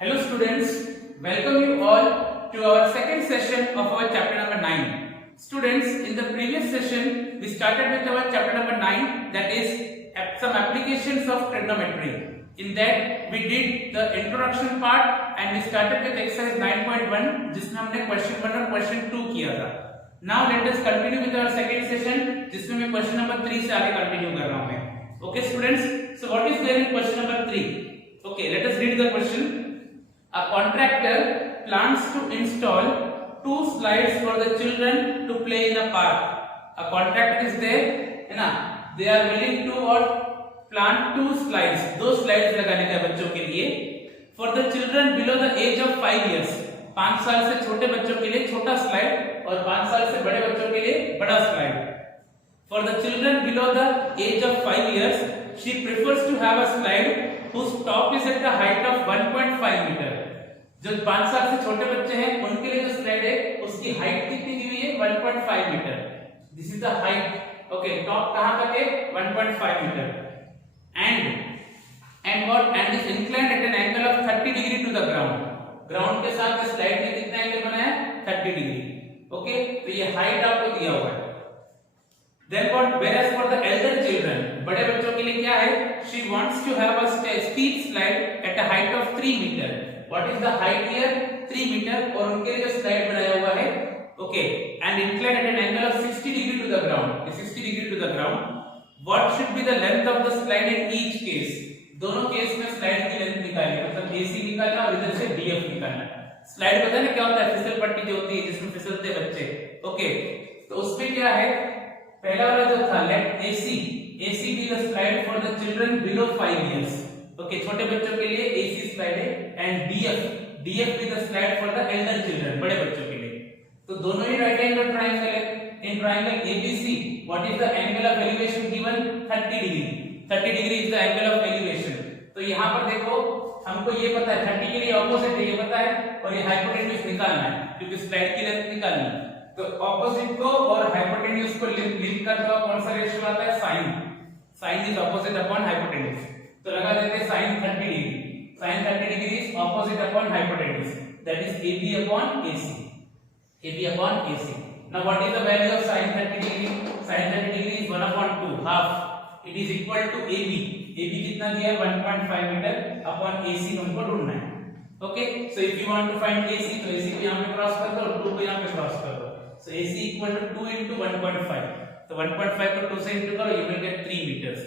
Hello students, welcome you all to our second session of our chapter number 9. Students, in the previous session we started with our chapter number 9, that is some applications of trigonometry. In that we did the introduction part and we started with exercise 9.1 जिसमें हमने question 1 और question 2 किया था. Now let us continue with our second session जिसमें मैं question number 3 से आगे continue कर रहा हूँ मैं. Okay students, so what is there in question number 3? Okay, let us read the question. A contractor plans to install 2 slides for the children to play in a park. A contractor is there, है ना? They are willing to or plan 2 slides. 2 slides लगाने का बच्चों के लिए. For the children below the age of 5 years. 5 साल से छोटे बच्चों के लिए छोटा स्लाइड और 5 साल से बड़े बच्चों के लिए बड़ा slide. For the children below the age of 5 years, she prefers to have a slide whose top is at the height of 1.5 meter. जो 5 साल से छोटे बच्चे हैं उनके लिए जो स्लाइड है उसकी हाइट कितनी दी हुई है 1.5 metre. This is the height. Okay, top कहां तक है 1.5 metre. And is inclined at an angle of 30 degree to the ground. Ground के साथ स्लाइड ने कितना एंगल बनाया 30 डिग्री. ओके, तो ये हाइट आपको दिया हुआ है. Then what? Whereas for the elder children, बड़े बच्चों के लिए क्या है? She wants to have a steep slide at a height of 3 meter. What is the height here? 3 meter. और उनके लिए जो स्लाइड बनाया हुआ है, okay, and inclined at an angle of 60 degree to the ground. 60 degree to the ground. What should be the length of the slide in each case? दोनों case में slide की लेंथ निकालनी है, मतलब AC निकालना और इधर से DF निकालना. स्लाइड पता है ना क्या होता है? फिसल पट्टी जो होती है जिसमें फिसलते बच्चे. ओके, तो उसमें क्या है? पहला वाला जो था let AC be the slide for the children below 5 years. Okay, छोटे बच्चों के लिए AC स्लाइड है. And DF be the slide for the elder children, बड़े बच्चों के लिए. तो दोनों ही राइट एंगल ट्रायंगल है. In triangle ABC what is the angle of elevation given 30 degree. 30 degree is the angle of elevation. तो यहां पर देखो हमको ये पता है 30 के लिए ऑपोजिट है ये पता है और ये हाइपोटेन्यूज निकालना है क्योंकि स्लाइड की लेंथ निकालनी है. तो ऑपोजिट को और हाइपोटेन्यूज को लिंक कर दो. कौन सा रेशियो आता है sine is opposite upon hypotenuse. तो लगा देते हैं sin 30 degree. sin 30 degree is opposite upon hypotenuse, that is AB upon AC. AB upon AC. Now what is the value of sin 30 degree? sin 30 degree is 1 upon 2 half. It is equal to AB. AB कितना दिया है 1.5 metre upon AC हमको ढूंढना है. Okay, so if you want to find AC तो AC को यहां पे क्रॉस कर दो और 2 को यहां पे क्रॉस कर दो. So AC equal to 2 into 1.5. So 1.5 को 2 से into करो, you will get 3 meters.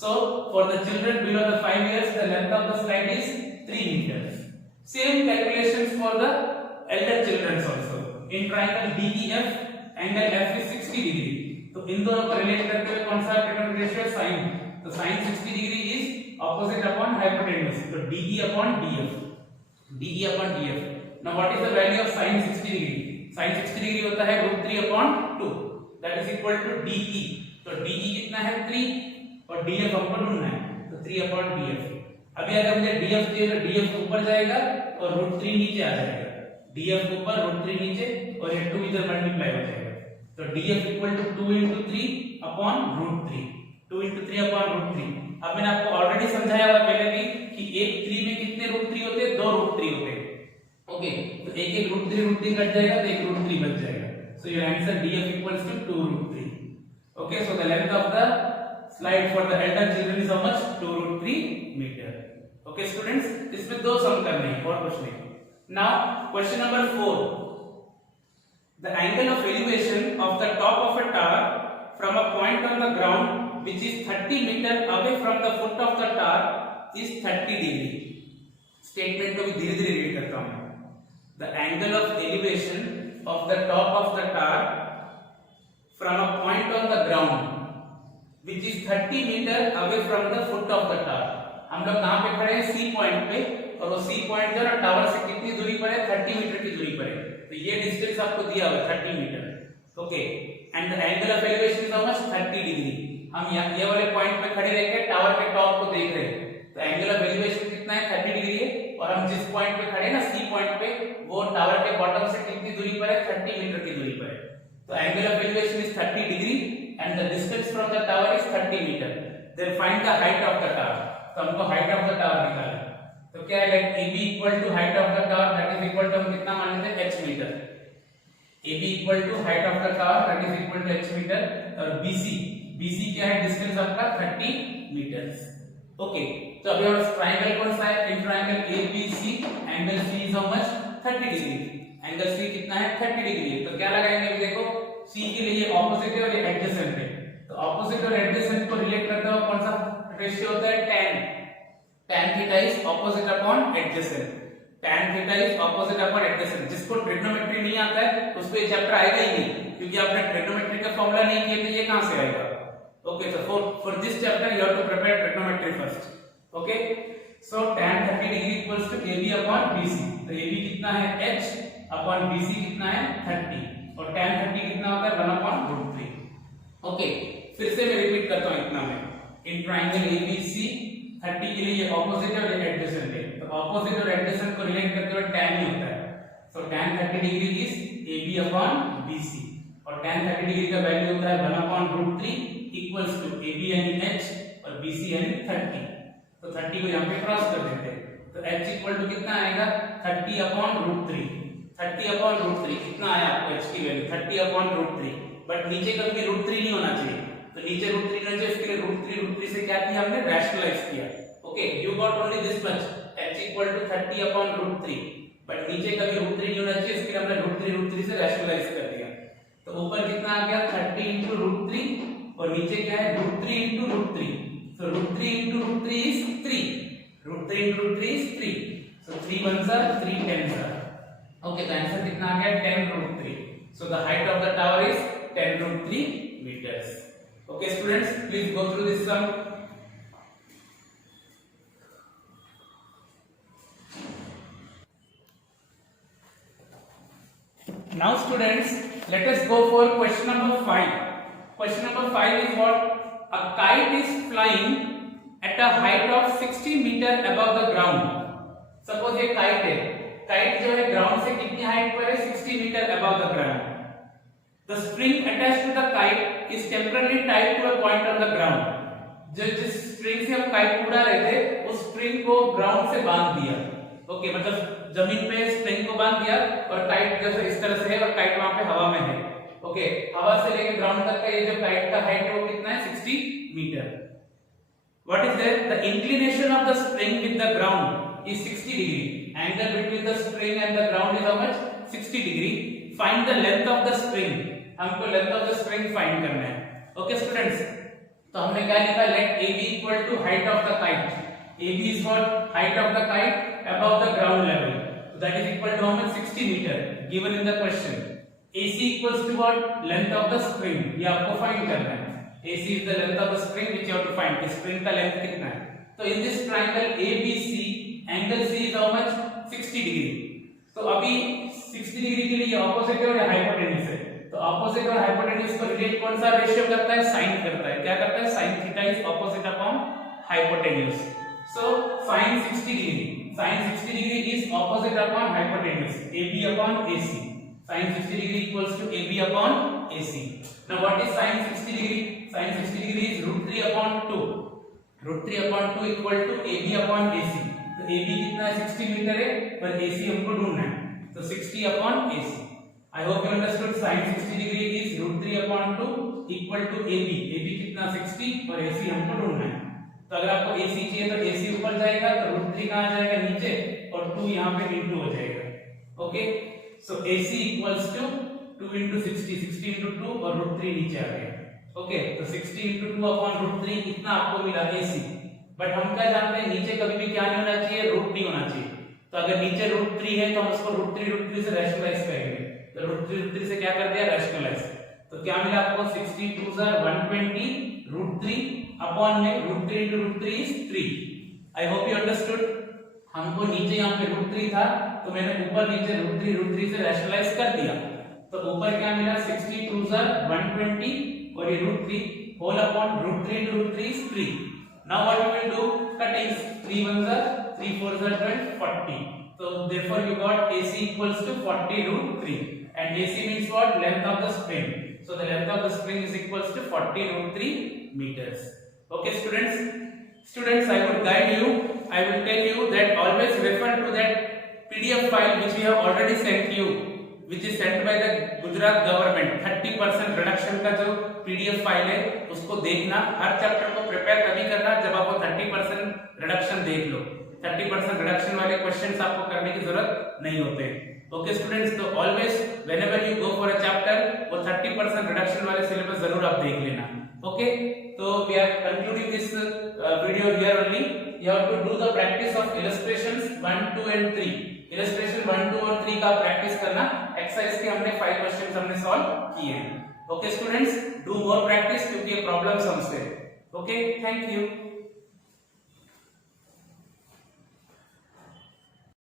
So for the children below the 5 years, the length of the slide is 3 meters. Same calculations for the elder children also. In triangle DEF, angle F is 60 degree. तो इन दोनों को relate करते हुए कौन सा triangle ratio है sin. तो sin 60 degree is opposite upon hypotenuse. तो DE upon DF. DE upon DF. Now what is the value of sin 60 degree? sin 60 degree होता है √3/2, that is equal to DE. तो DE कितना है 3 और DF हमको ढूंढना है तो 3/DF. अभी अगर मुझे DF चाहिए तो DF ऊपर जाएगा और √3 नीचे आ जाएगा. DF ऊपर √3 नीचे और ये 2 इधर मल्टीप्लाई हो जाएगा. तो DF equal to 2 into 3/√3. 2 into 3/√3. अब मैंने आपको ऑलरेडी समझाया हुआ पहले भी कि एक 3 में कितने √3 होते हैं? 2 √3 होते हैं. ओके, तो एक √3 कट जाएगा तो एक √3 बच जाएगा. So your answer DF equals to 2 √3. Okay, so the length of the slide for the elder children is how much 2 √3 metre. Okay students, इसमें दो सम करने हैं और कुछ नहीं. Now question number 4. The angle of elevation of the top of a tower from a point on the ground which is 30 metre away from the foot of the tower is 30 degree. Statement को भी धीरे-धीरे read करता हूं. The angle of elevation of the top of the tower from a point on the ground which is 30 meter away from the foot of the tower. हम लोग कहां पे खड़े हैं? C पॉइंट पे. और वो C पॉइंट जो है टावर से कितनी दूरी पर है? 30 मीटर की दूरी पर है. तो ये डिस्टेंस आपको दिया हुआ है 30 metre. Okay, and the angle of elevation is how much 30 degree. हम ये वाले पॉइंट पे खड़े रह के टावर के टॉप को देख रहे हैं. तो एंगल ऑफ एलिवेशन कितना है 30 डिग्री है. और हम जिस पॉइंट पे खड़े हैं ना C पॉइंट पे, वो टावर के बॉटम से कितनी दूरी पर है? 30 मीटर की दूरी पर है. तो angle of elevation is 30 degree and the distance from the tower is 30 metre. Then find the height of the tower. तो हमको हाइट ऑफ द टावर निकालना है. तो क्या है AB equal to height of the tower that is equal to हम कितना मान लेते हैं h metre. AB equal to height of the tower that is equal to h metre और BC क्या है डिस्टेंस आपका 30 मीटर्स। ओके तो अभी हमारा ट्रायंगल कौन सा है in triangle ABC angle C is how much 30 degree. Angle C कितना है 30 डिग्री है। तो क्या लगाएंगे अभी देखो C के लिए ऑपोजिट है और ये एडजेसेंट है। तो ऑपोजिट और एडजेसेंट को रिलेट करता हुआ कौन सा रेशियो होता है tan theta is opposite upon adjacent. tan theta is opposite upon adjacent. जिसको ट्रिग्नोमेट्री नहीं आता है उसको ये चैप्टर आएगा ही नहीं क्योंकि आपने ट्रिग्नोमेट्री का फार्मूला नहीं किया तो ये कहां से आएगा। Okay, so for this chapter you have to prepare trigonometry first. Okay, so tan 30 degree equals to AB upon BC. तो AB कितना है h upon BC कितना है 30 और tan 30 कितना होता है 1 upon √3. Okay, फिर से मैं रिपीट करता हूँ इतना में इन ट्राइंगल ABC 30 के लिए ऑपोजिट और एडजेसेंट है। तो ऑपोजिट और एडजेसेंट को रिलेट करते हुए tan ही होता है। So tan 30 degree is AB upon BC और tan 30 डिग्री का वैल्यू होता है 1 upon √3 इक्वल्स टू AB यानी h और BC यानी 30। तो 30 को यहाँ पे क्रॉस कर देते हैं तो h इक्वल टू कितना आएगा 30 अपॉन √3। 30 अपॉन √3 कितना आया आपको h की वैल्यू 30 अपॉन √3। बट नीचे कभी √3 नहीं होना चाहिए। तो नीचे √3 नहीं होना चाहिए इसके लिए √3 से क्या किया हमने रैशनलाइज किया। Okay you got only this much h equal to 30 upon √3 but नीचे कभी √3 नहीं होना चाहिए इसके लिए हमने √3 से रैशनलाइज कर दिया। तो ऊपर कितना आ गया 30 into √3 और नीचे क्या है √3 into √3। so √3 into √3 is 3। √3 into √3 is 3। so 3 ones are 3 tens are। okay तो आंसर कितना आ गया 10 √3। so the height of the tower is 10 √3 meters। okay students please go through this sum। now students let us go for question number 5। question number 5 is what a kite is flying at a height of 60 meter above the ground। suppose ये kite है। kite जो है ground से कितनी height पर है 60 meter above the ground। the string attached to the kite is temporarily tied to a point on the ground। जिस string से हम kite उड़ा रहे थे उस string को ground से बांध दिया। ओके मतलब जमीन पे स्ट्रिंग को बांध दिया और काइट जैसे इस तरह से है और काइट वहां पे हवा में है। ओके हवा से लेकर ग्राउंड तक का ये जो काइट का हाइट है वो कितना है 60 meter. What is that the inclination of the spring with the ground is 60 degree. Angle between the spring and the ground is how much 60 degree. Find the length of the spring. हमको length of the spring find करना है। Okay students तो हमने क्या लिखा let AB equal to height of the kite. AB is what height of the kite above the ground level, so that is equal to how much 60 meter given in the question। AC equals to what length of the string ये आपको find करना है। AC is the length of the string which you have to find। इस string का length कितना है। तो in this triangle ABC angle C is how much 60 degree. तो अभी 60 डिग्री के लिए ये ऑपोजिट है और ये हाइपोटेन्यूज है। तो ऑपोजिट और हाइपोटेन्यूज को रिलेट कौन सा रेशियो करता है साइन करता है। क्या करता है sin theta is opposite upon hypotenuse. So sin 60 degree, sin 60 degree is opposite upon hypotenuse, AB upon AC। sin 60 degree equals to AB upon AC। Now what is sin 60 degree? sin 60 degree is √3 upon 2। √3 upon 2 equal to AB upon AC। तो AB कितना है 60 metre है पर AC हमको ढूंढना है तो 60 upon AC। I hope you understood sin 60 degree is √3 upon 2 equal to AB। AB कितना 60 और AC हमको ढूंढना है। तो अगर आपको AC चाहिए तो AC ऊपर जाएगा तो √3 कहां जाएगा नीचे और 2 यहां पे इंटू हो जाएगा। Okay so AC equals to 2 into 60 60 into 2 और √3 नीचे आ गया। ओके तो 60 into 2 upon √3 कितना आपको मिला AC। बट हम क्या जानते हैं नीचे कभी भी क्या नहीं होना चाहिए रूट नहीं होना चाहिए। तो अगर नीचे √3 है तो हम उसको √3 से रैशनलाइज करेंगे। तो √3 से क्या कर दिया रैशनलाइज। तो क्या मिला आपको 60 2s are 120 √3 अपॉन में √3 into √3 is 3। I hope you understood। हमको नीचे यहाँ पे √3 था तो मैंने ऊपर नीचे √3 से रैशनलाइज कर दिया। तो ऊपर क्या मिला 60 2s are 120 और ये √3 whole upon √3 into √3 is 3। Now what you will do cuttings 3 1s are 3 4s are 12 40। So therefore you got AC equals to 40 √3 and AC means what length of the spring। So the length of the spring is equals to 40 √3 meters। Okay students I would guide you, I will tell you that always PDF file which we have already sent you, which is sent by the Gujarat government, 30% reduction का जो PDF file है उसको देखना। हर chapter को prepare तभी करना जब आपको 30% रिडक्शन देख लो। 30% रिडक्शन वाले क्वेश्चंस आपको करने की जरूरत नहीं होते। ओके स्टूडेंट्स, तो always whenever you go for a chapter वो 30% रिडक्शन वाले सिलेबस जरूर आप देख लेना। ओके, तो we are concluding this video here only. You have to do the practice of illustrations 1, 2 and 3। Illustration 1, 2 और 3 का प्रैक्टिस करना। एक्सरसाइज के हमने 5 क्वेश्चंस हमने सॉल्व किए हैं। Okay students, do more practice क्योंकि ये प्रॉब्लम्स हमसे। Okay, thank you.